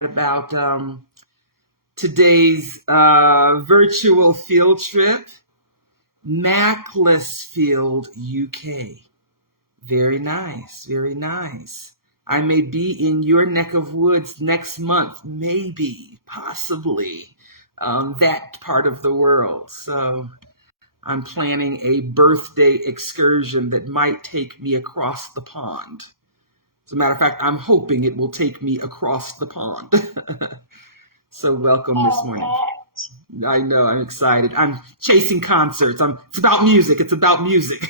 about today's virtual field trip, Macclesfield, UK. Very nice, very nice. I may be in your neck of woods next month, maybe, possibly, that part of the world. So I'm planning a birthday excursion that might take me across the pond. As a matter of fact, I'm hoping it will take me across the pond. So welcome this morning. I know, I'm excited. I'm chasing concerts. It's about music. It's about music.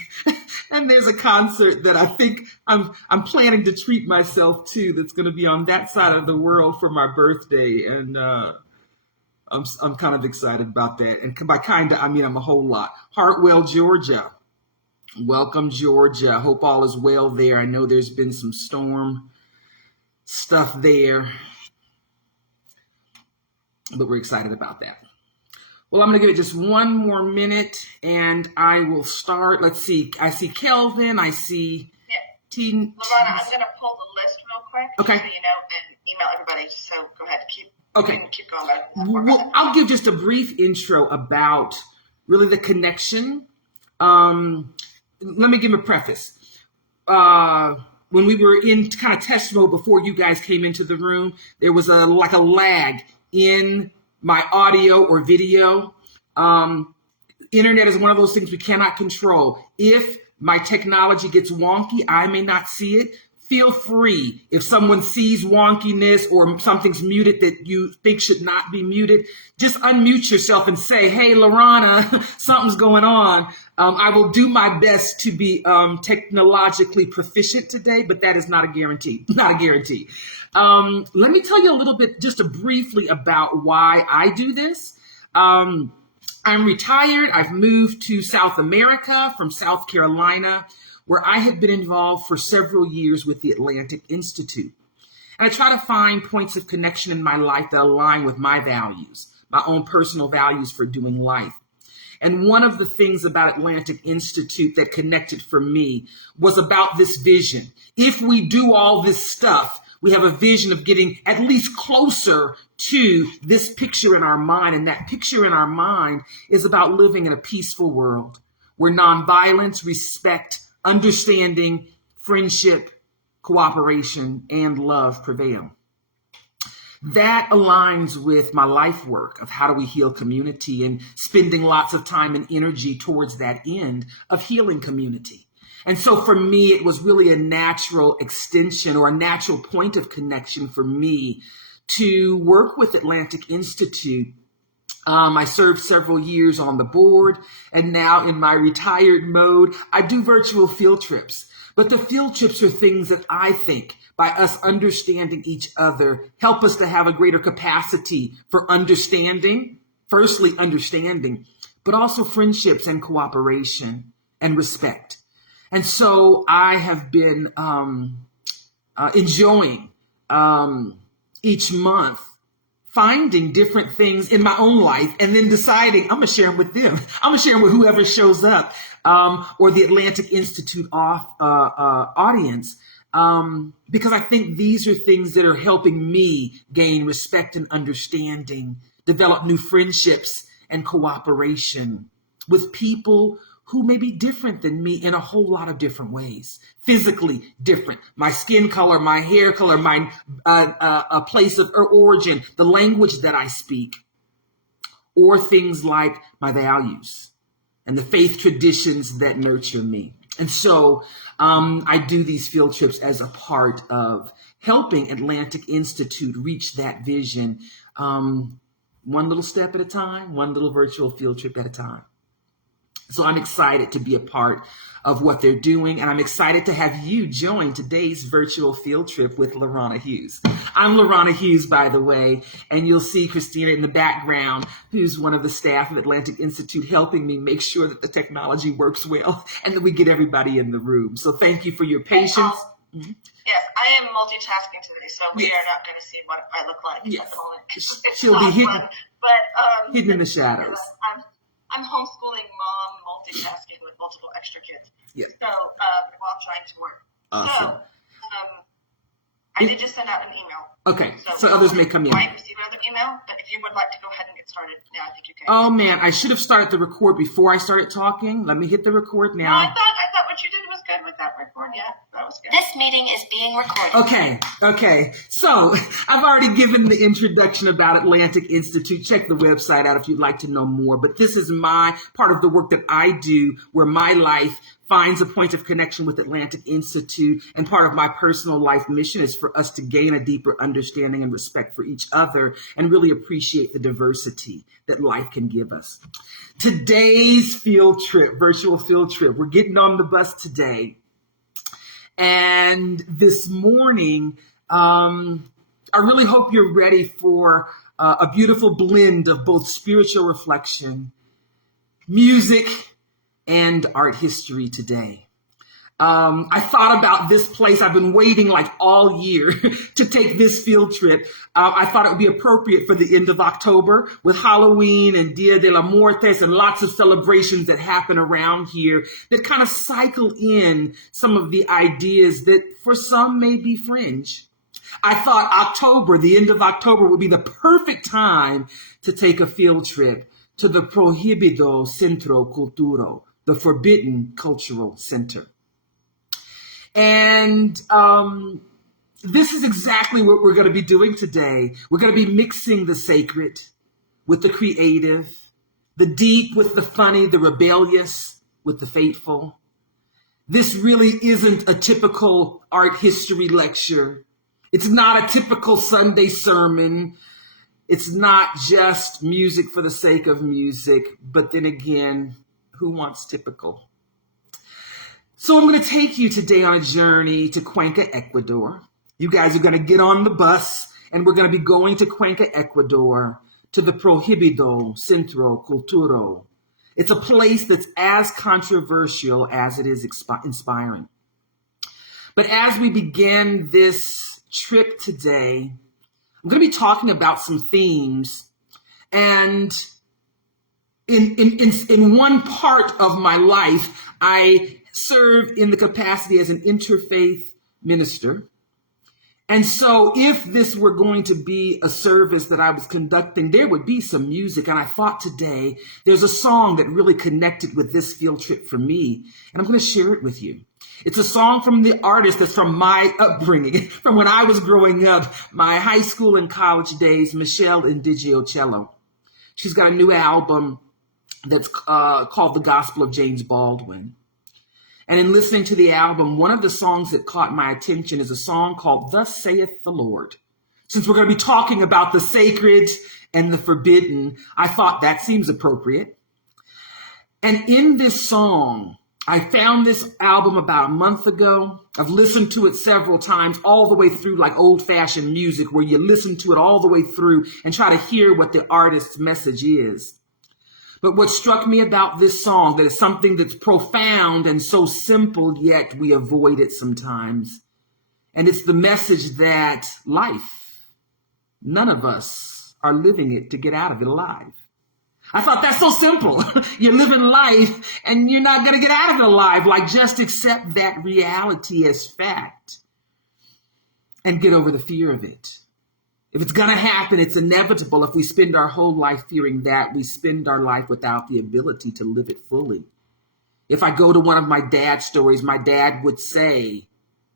And there's a concert that I think I'm planning to treat myself to that's going to be on that side of the world for my birthday. And I'm kind of excited about that. And by kind of, I mean I'm a whole lot. Hartwell, Georgia. Welcome, Georgia. Hope all is well there. I know there's been some storm stuff there, but we're excited about that. Well, I'm going to give it just one more minute, and I will start. Let's see. I see Kelvin. I see LaRahna, I'm going to pull the list real quick, okay, so you know, and email everybody. So go ahead. Keep going. Well, I'll give just a brief intro about really the connection. Let me give a preface. When we were in kind of test mode before you guys came into the room, there was a lag in my audio or video. Internet is one of those things we cannot control. If my technology gets wonky, I may not see it. Feel free, if someone sees wonkiness or something's muted that you think should not be muted, just unmute yourself and say, hey, LaRahna, something's going on. I will do my best to be technologically proficient today, but that is not a guarantee. Not a guarantee. Let me tell you a little bit, just briefly about why I do this. I'm retired. I've moved to South America from South Carolina, where I have been involved for several years with the Atlantic Institute. And I try to find points of connection in my life that align with my values, my own personal values for doing life. And one of the things about Atlantic Institute that connected for me was about this vision. If we do all this stuff, we have a vision of getting at least closer to this picture in our mind. And that picture in our mind is about living in a peaceful world where nonviolence, respect, understanding, friendship, cooperation, and love prevail. That aligns with my life work of how do we heal community and spending lots of time and energy towards that end of healing community. And so for me, it was really a natural extension or a natural point of connection for me to work with Atlantic Institute. I served several years on the board, and now in my retired mode, I do virtual field trips. But the field trips are things that I think, by us understanding each other, help us to have a greater capacity for understanding, firstly understanding, but also friendships and cooperation and respect. And so I have been enjoying each month finding different things in my own life and then deciding I'm going to share them with them. I'm going to share them with whoever shows up or the Atlantic Institute audience because I think these are things that are helping me gain respect and understanding, develop new friendships and cooperation with people who may be different than me in a whole lot of different ways. Physically different, my skin color, my hair color, my place of origin, the language that I speak, or things like my values and the faith traditions that nurture me. And so I do these field trips as a part of helping Atlantic Institute reach that vision, one little step at a time, one little virtual field trip at a time. So I'm excited to be a part of what they're doing, and I'm excited to have you join today's virtual field trip with LaRahna Hughes. I'm LaRahna Hughes, by the way, and you'll see Christina in the background, who's one of the staff of Atlantic Institute, helping me make sure that the technology works well and that we get everybody in the room. So thank you for your patience. Yes, I am multitasking today, so we are not going to see what I look like. Yes. It's She'll be hidden, but hidden in the shadows. I'm homeschooling mom, multitasking with multiple extra kids. Yes. So while trying to work. Awesome. So I did just send out an email. Okay, so others may come in. You might receive another email, but if you would like to go ahead and get started now, I think you can. Oh man, I should have started the record before I started talking. Let me hit the record now. No, I thought what you did was good with that record. Yeah, that was good. This meeting is being recorded. Okay. So I've already given the introduction about Atlantic Institute. Check the website out if you'd like to know more. But this is my part of the work that I do where my life finds a point of connection with Atlantic Institute. And part of my personal life mission is for us to gain a deeper understanding and respect for each other and really appreciate the diversity that life can give us. Today's field trip, virtual field trip, we're getting on the bus today. And this morning, I really hope you're ready for a beautiful blend of both spiritual reflection, music, and art history today. I thought about this place. I've been waiting like all year to take this field trip. I thought it would be appropriate for the end of October with Halloween and Dia de la Muertes and lots of celebrations that happen around here that kind of cycle in some of the ideas that for some may be fringe. I thought October, the end of October, would be the perfect time to take a field trip to the Prohibido Culturo, the Forbidden Cultural Center. And this is exactly what we're going to be doing today. We're going to be mixing the sacred with the creative, the deep with the funny, the rebellious with the fateful. This really isn't a typical art history lecture. It's not a typical Sunday sermon. It's not just music for the sake of music. But then again, who wants typical? So I'm going to take you today on a journey to Cuenca, Ecuador. You guys are going to get on the bus and we're going to be going to Cuenca, Ecuador, to the Prohibido Culturo. It's a place that's as controversial as it is inspiring. But as we begin this trip today, I'm going to be talking about some themes. And in one part of my life, I serve in the capacity as an interfaith minister. And so if this were going to be a service that I was conducting, there would be some music. And I thought today there's a song that really connected with this field trip for me. And I'm going to share it with you. It's a song from the artist that's from my upbringing, from when I was growing up, my high school and college days, Meshell Ndegeochello. She's got a new album that's called The Gospel of James Baldwin. And in listening to the album, one of the songs that caught my attention is a song called Thus Sayeth the Lord. Since we're going to be talking about the sacred and the forbidden, I thought that seems appropriate. And in this song, I found this album about a month ago. I've listened to it several times, all the way through like old-fashioned music, where you listen to it all the way through and try to hear what the artist's message is. But what struck me about this song, that it's something that's profound and so simple, yet we avoid it sometimes. And it's the message that life, none of us are living it to get out of it alive. I thought that's so simple. You're living life and you're not going to get out of it alive. Like, just accept that reality as fact and get over the fear of it. If it's going to happen, it's inevitable. If we spend our whole life fearing that, we spend our life without the ability to live it fully. If I go to one of my dad's stories, my dad would say,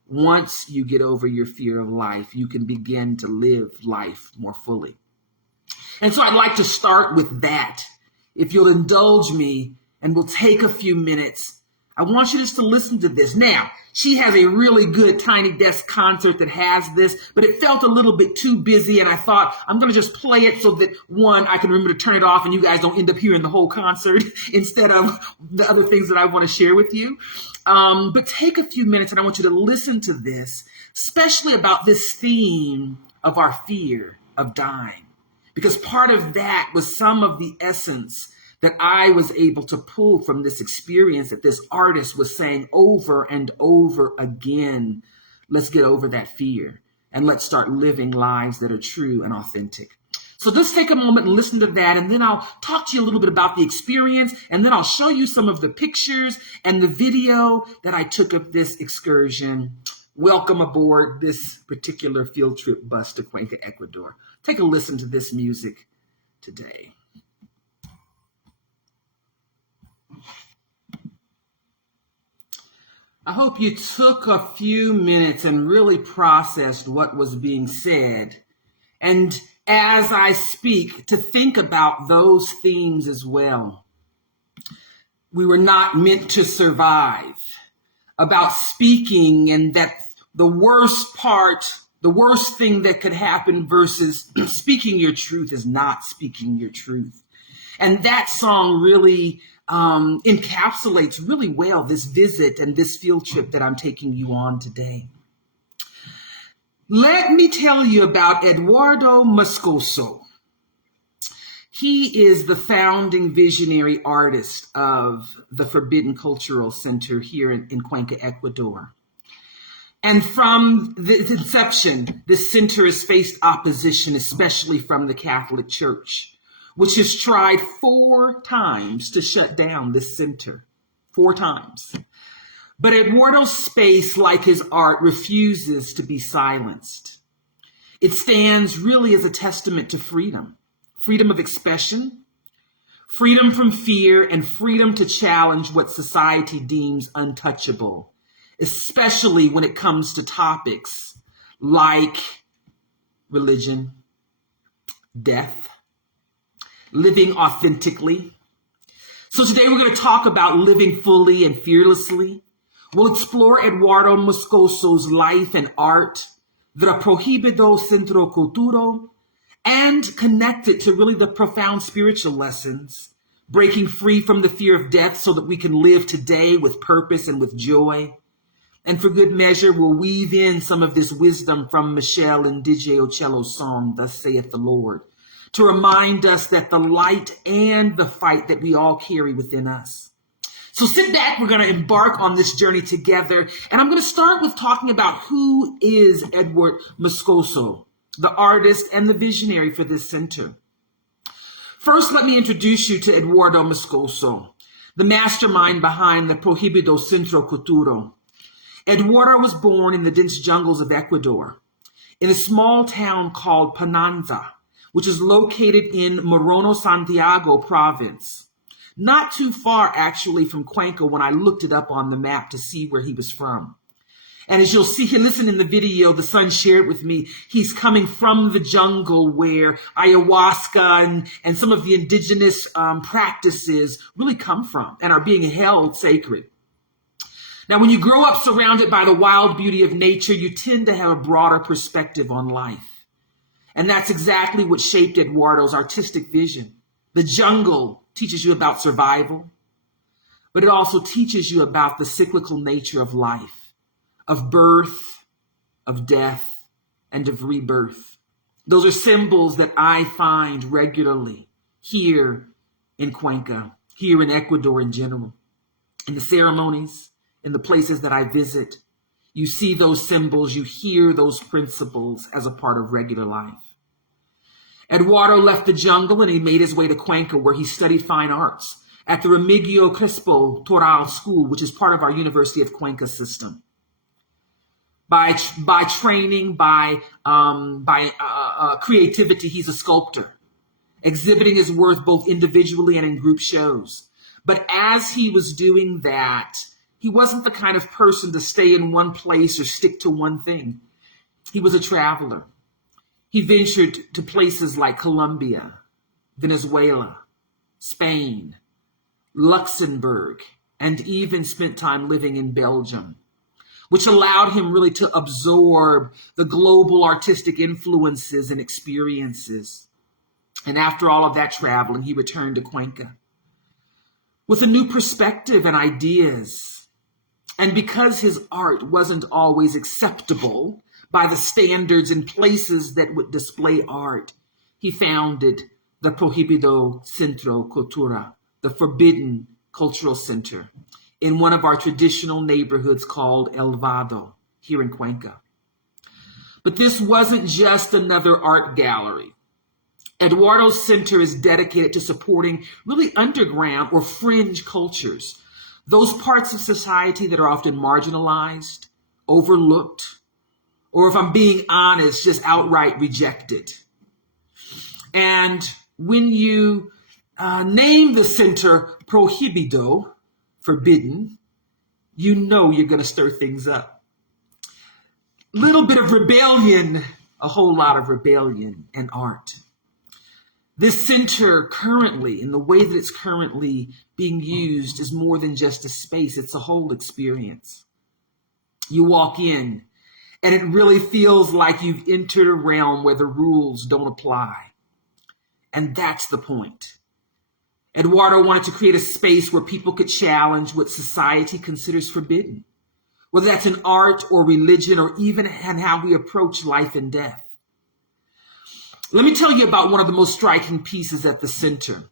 once you get over your fear of life, you can begin to live life more fully. And so I'd like to start with that. If you'll indulge me and we'll take a few minutes, I want you just to listen to this. Now, she has a really good Tiny Desk concert that has this, but it felt a little bit too busy. And I thought, I'm going to just play it so that, one, I can remember to turn it off and you guys don't end up hearing the whole concert instead of the other things that I want to share with you. But take a few minutes and I want you to listen to this, especially about this theme of our fear of dying, because part of that was some of the essence that I was able to pull from this experience that this artist was saying over and over again. Let's get over that fear and let's start living lives that are true and authentic. So let's take a moment and listen to that, and then I'll talk to you a little bit about the experience, and then I'll show you some of the pictures and the video that I took of this excursion welcome aboard this particular field trip bus to Cuenca, Ecuador. Take a listen to this music today. I hope you took a few minutes and really processed what was being said. And as I speak, to think about those themes as well. We were not meant to survive. About speaking, and that the worst thing that could happen versus speaking your truth is not speaking your truth. And that song really encapsulates really well this visit and this field trip that I'm taking you on today. Let me tell you about Eduardo Moscoso. He is the founding visionary artist of the Prohibido Cultural Centro here in Cuenca, Ecuador. And from its inception, this center has faced opposition, especially from the Catholic Church, which has tried 4 times to shut down this center. 4 times. But Eduardo's space, like his art, refuses to be silenced. It stands really as a testament to freedom. Freedom of expression, freedom from fear, and freedom to challenge what society deems untouchable, especially when it comes to topics like religion, death, living authentically. So today we're going to talk about living fully and fearlessly. We'll explore Eduardo Moscoso's life and art, the Prohibido Culturo, and connect it to really the profound spiritual lessons, breaking free from the fear of death so that we can live today with purpose and with joy. And for good measure, we'll weave in some of this wisdom from Meshell Ndegeochello's song, Thus Sayeth the Lord, to remind us that the light and the fight that we all carry within us. So sit back, we're going to embark on this journey together. And I'm going to start with talking about who is Eduardo Moscoso, the artist and the visionary for this center. First, let me introduce you to Eduardo Moscoso, the mastermind behind the Prohibido Culturo. Eduardo was born in the dense jungles of Ecuador, in a small town called Pananza, which is located in Morono, Santiago province. Not too far, actually, from Cuenca when I looked it up on the map to see where he was from. And as you'll see here, listen in the video, the son shared with me, he's coming from the jungle where ayahuasca and some of the indigenous practices really come from and are being held sacred. Now, when you grow up surrounded by the wild beauty of nature, you tend to have a broader perspective on life. And that's exactly what shaped Eduardo's artistic vision. The jungle teaches you about survival, but it also teaches you about the cyclical nature of life, of birth, of death, and of rebirth. Those are symbols that I find regularly here in Cuenca, here in Ecuador in general. In the ceremonies, in the places that I visit, you see those symbols, you hear those principles as a part of regular life. Eduardo left the jungle and he made his way to Cuenca, where he studied fine arts at the Remigio Crespo Toral School, which is part of our University of Cuenca system. By training, by creativity, he's a sculptor, exhibiting his work both individually and in group shows. But as he was doing that, he wasn't the kind of person to stay in one place or stick to one thing. He was a traveler. He ventured to places like Colombia, Venezuela, Spain, Luxembourg, and even spent time living in Belgium, which allowed him really to absorb the global artistic influences and experiences. And after all of that traveling, he returned to Cuenca with a new perspective and ideas. And because his art wasn't always acceptable by the standards and places that would display art, he founded the Prohibido Cultura, the Forbidden Cultural Center, in one of our traditional neighborhoods called El Vado, here in Cuenca. But this wasn't just another art gallery. Eduardo's center is dedicated to supporting really underground or fringe cultures, those parts of society that are often marginalized, overlooked, or if I'm being honest, just outright rejected. And when you name the center Prohibido, forbidden, you know you're going to stir things up. Little bit of rebellion, a whole lot of rebellion and art. This center currently, in the way that it's currently being used, is more than just a space. It's a whole experience. You walk in, and it really feels like you've entered a realm where the rules don't apply. And that's the point. Eduardo wanted to create a space where people could challenge what society considers forbidden, whether that's in art or religion or even in how we approach life and death. Let me tell you about one of the most striking pieces at the center.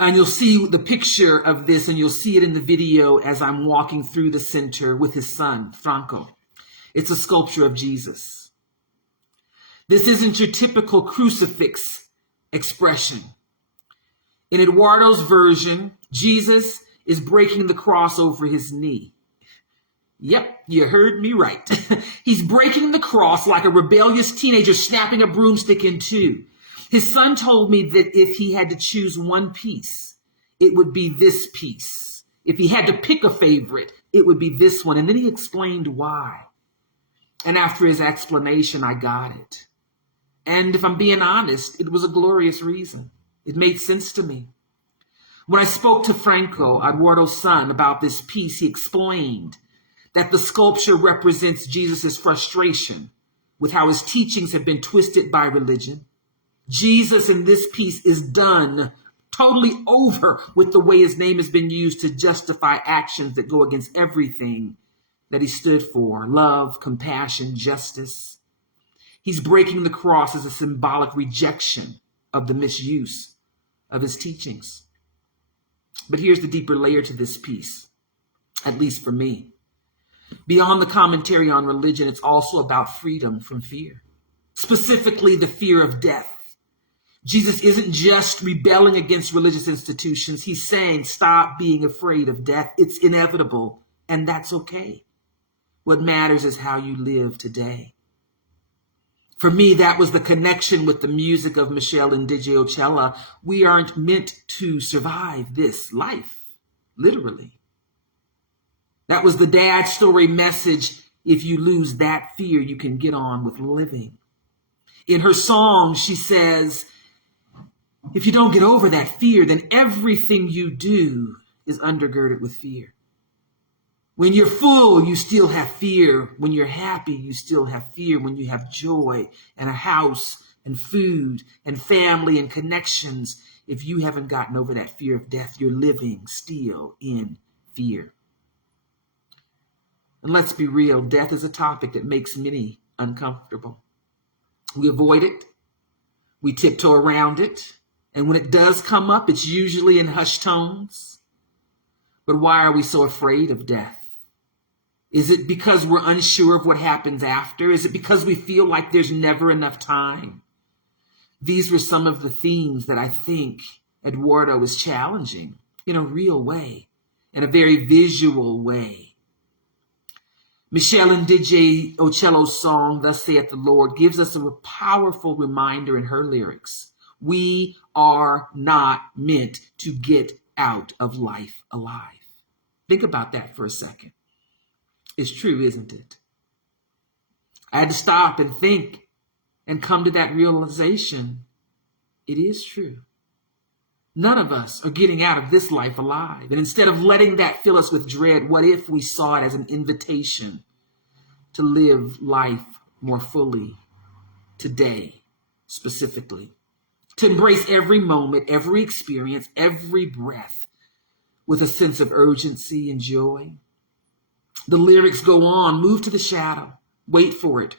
And you'll see the picture of this, and you'll see it in the video as I'm walking through the center with his son, Franco. It's a sculpture of Jesus. This isn't your typical crucifix expression. In Eduardo's version, Jesus is breaking the cross over his knee. Yep, you heard me right. He's breaking the cross like a rebellious teenager snapping a broomstick in two. His son told me that if he had to choose one piece, it would be this piece. If he had to pick a favorite, it would be this one. And then he explained why. And after his explanation, I got it. And if I'm being honest, it was a glorious reason. It made sense to me. When I spoke to Franco, Eduardo's son, about this piece, he explained that the sculpture represents Jesus' frustration with how his teachings have been twisted by religion. Jesus in this piece is done, totally over with the way his name has been used to justify actions that go against everything that he stood for: love, compassion, justice. He's breaking the cross as a symbolic rejection of the misuse of his teachings. But here's the deeper layer to this piece, at least for me. Beyond the commentary on religion, it's also about freedom from fear, specifically the fear of death. Jesus isn't just rebelling against religious institutions. He's saying, stop being afraid of death. It's inevitable, and that's okay. What matters is how you live today. For me, that was the connection with the music of Meshell Ndegeochello. We aren't meant to survive this life, literally. That was the dad story message. If you lose that fear, you can get on with living. In her song, she says, if you don't get over that fear, then everything you do is undergirded with fear. When you're full, you still have fear. When you're happy, you still have fear. When you have joy and a house and food and family and connections, if you haven't gotten over that fear of death, you're living still in fear. And let's be real, death is a topic that makes many uncomfortable. We avoid it. We tiptoe around it. And when it does come up, it's usually in hushed tones. But why are we so afraid of death? Is it because we're unsure of what happens after? Is it because we feel like there's never enough time? These were some of the themes that I think Eduardo was challenging in a real way, in a very visual way. Meshell Ndegeochello's song, Thus Sayeth the Lord, gives us a powerful reminder in her lyrics. We are not meant to get out of life alive. Think about that for a second. It's true, isn't it? I had to stop and think and come to that realization. It is true. None of us are getting out of this life alive. And instead of letting that fill us with dread, what if we saw it as an invitation to live life more fully today, specifically? To embrace every moment, every experience, every breath with a sense of urgency and joy. The lyrics go on, move to the shadow, wait for it,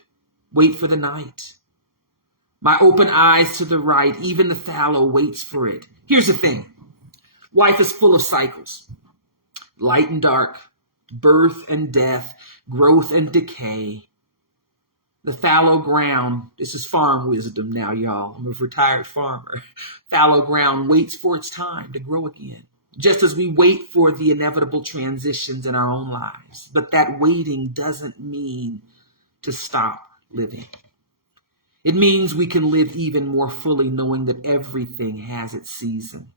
wait for the night. My open eyes to the right, even the fallow waits for it. Here's the thing. Life is full of cycles. Light and dark, birth and death, growth and decay. The fallow ground, this is farm wisdom now, y'all. I'm a retired farmer. Fallow ground waits for its time to grow again. just as we wait for the inevitable transitions in our own lives. But that waiting doesn't mean to stop living. It means we can live even more fully, knowing that everything has its season.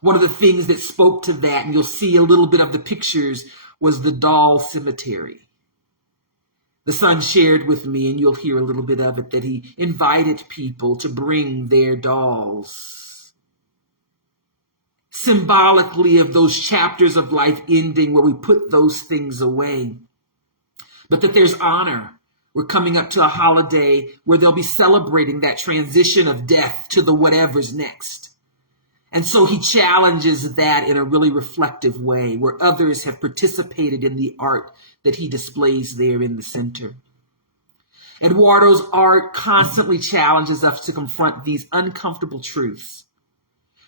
One of the things that spoke to that, and you'll see a little bit of the pictures, was the doll cemetery. The son shared with me, and you'll hear a little bit of it, that he invited people to bring their dolls, symbolically of those chapters of life ending where we put those things away. But that there's honor. We're coming up to a holiday where they'll be celebrating that transition of death to the whatever's next. And so he challenges that in a really reflective way, where others have participated in the art that he displays there in the center. Eduardo's art constantly challenges us to confront these uncomfortable truths.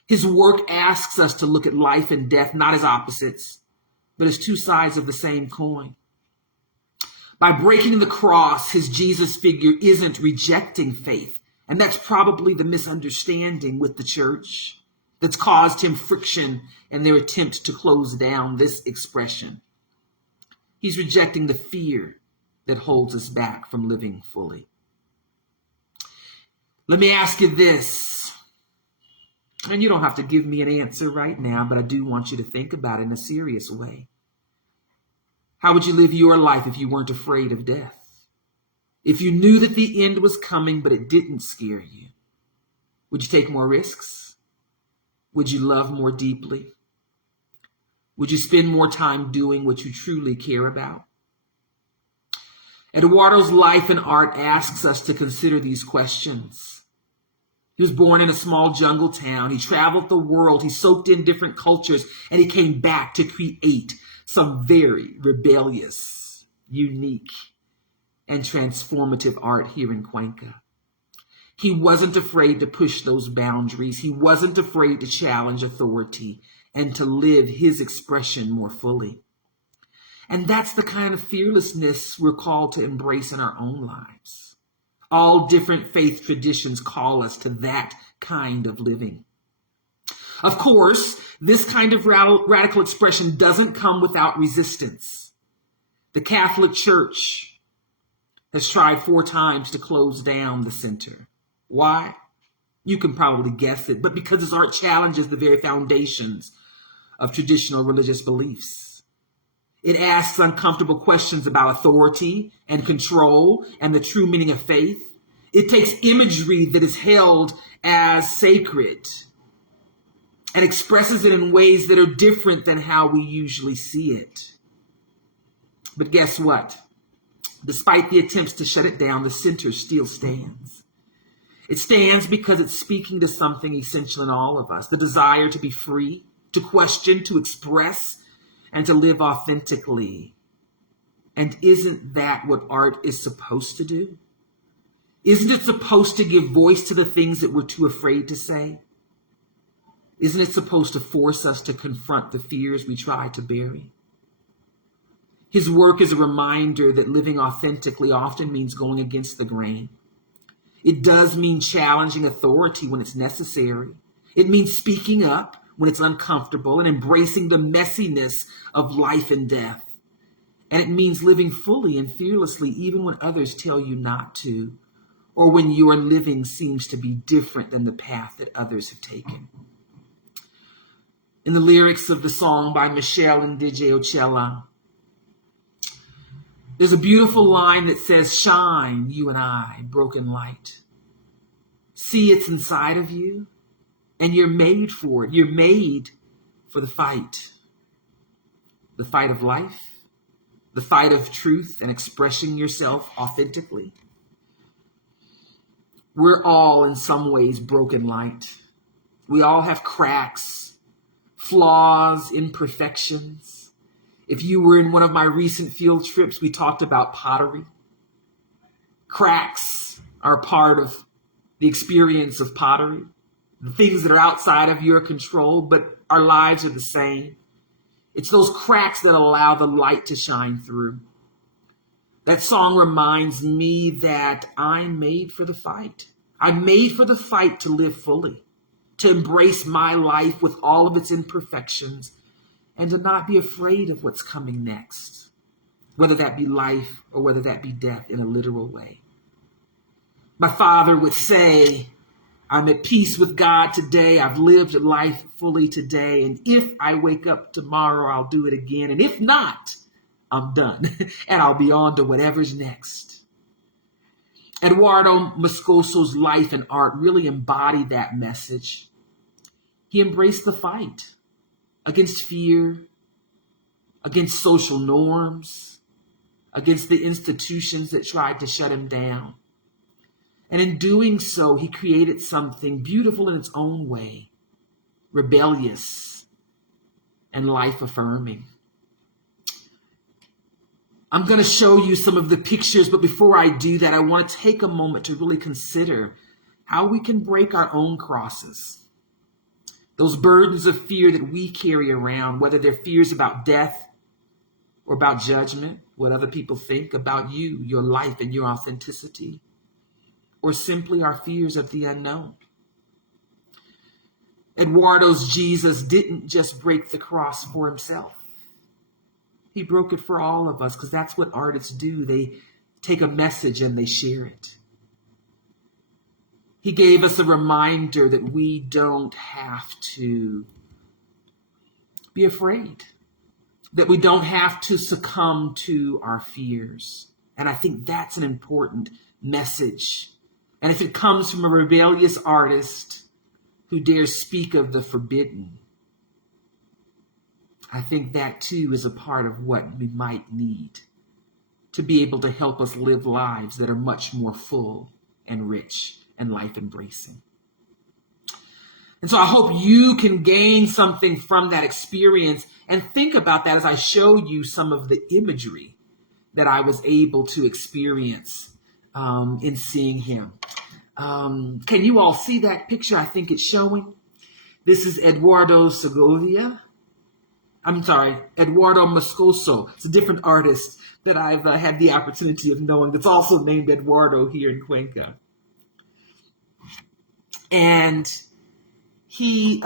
His work asks us to look at life and death not as opposites, but as two sides of the same coin. By breaking the cross, his Jesus figure isn't rejecting faith. And that's probably the misunderstanding with the church that's caused him friction in their attempt to close down this expression. He's rejecting the fear that holds us back from living fully. Let me ask you this, and you don't have to give me an answer right now, but I do want you to think about it in a serious way. How would you live your life if you weren't afraid of death? If you knew that the end was coming, but it didn't scare you? Would you take more risks? Would you love more deeply? Would you spend more time doing what you truly care about? Eduardo's life and art asks us to consider these questions. He was born in a small jungle town. He traveled the world. He soaked in different cultures, and he came back to create some very rebellious, unique, and transformative art here in Cuenca. He wasn't afraid to push those boundaries. He wasn't afraid to challenge authority and to live his expression more fully. And that's the kind of fearlessness we're called to embrace in our own lives. All different faith traditions call us to that kind of living. Of course, this kind of radical expression doesn't come without resistance. The Catholic Church has tried 4 times to close down the center. Why? You can probably guess it, but because his art challenges the very foundations of traditional religious beliefs. It asks uncomfortable questions about authority and control and the true meaning of faith. It takes imagery that is held as sacred and expresses it in ways that are different than how we usually see it. But guess what? Despite the attempts to shut it down, the center still stands. It stands because it's speaking to something essential in all of us, the desire to be free, to question, to express, and to live authentically. And isn't that what art is supposed to do? Isn't it supposed to give voice to the things that we're too afraid to say? Isn't it supposed to force us to confront the fears we try to bury? His work is a reminder that living authentically often means going against the grain. It does mean challenging authority when it's necessary. It means speaking up when it's uncomfortable and embracing the messiness of life and death. And it means living fully and fearlessly even when others tell you not to, or when your living seems to be different than the path that others have taken. In the lyrics of the song by Meshell Ndegeochello, there's a beautiful line that says, "Shine, you and I, broken light. See, it's inside of you, and you're made for it. You're made for the fight of life, the fight of truth and expressing yourself authentically." We're all in some ways broken light. We all have cracks, flaws, imperfections. If you were in one of my recent field trips, we talked about pottery. Cracks are part of the experience of pottery. The things that are outside of your control, but our lives are the same. It's those cracks that allow the light to shine through. That song reminds me that I'm made for the fight. I'm made for the fight to live fully, to embrace my life with all of its imperfections, and to not be afraid of what's coming next, whether that be life or whether that be death in a literal way. My father would say, I'm at peace with God today. I've lived life fully today. And if I wake up tomorrow, I'll do it again. And if not, I'm done. And I'll be on to whatever's next. Eduardo Moscoso's life and art really embodied that message. He embraced the fight against fear, against social norms, against the institutions that tried to shut him down. And in doing so, he created something beautiful in its own way, rebellious and life-affirming. I'm going to show you some of the pictures, but before I do that, I want to take a moment to really consider how we can break our own crosses. Those burdens of fear that we carry around, whether they're fears about death or about judgment, what other people think about you, your life, and your authenticity, or simply our fears of the unknown. Eduardo's Jesus didn't just break the cross for himself. He broke it for all of us, because that's what artists do. They take a message and they share it. He gave us a reminder that we don't have to be afraid, that we don't have to succumb to our fears. And I think that's an important message. And if it comes from a rebellious artist who dares speak of the forbidden, I think that too is a part of what we might need to be able to help us live lives that are much more full and rich and life-embracing. And so I hope you can gain something from that experience and think about that as I show you some of the imagery that I was able to experience in seeing him. Can you all see that picture? I think it's showing. This is Eduardo Moscoso. It's a different artist that I've had the opportunity of knowing that's also named Eduardo here in Cuenca. And he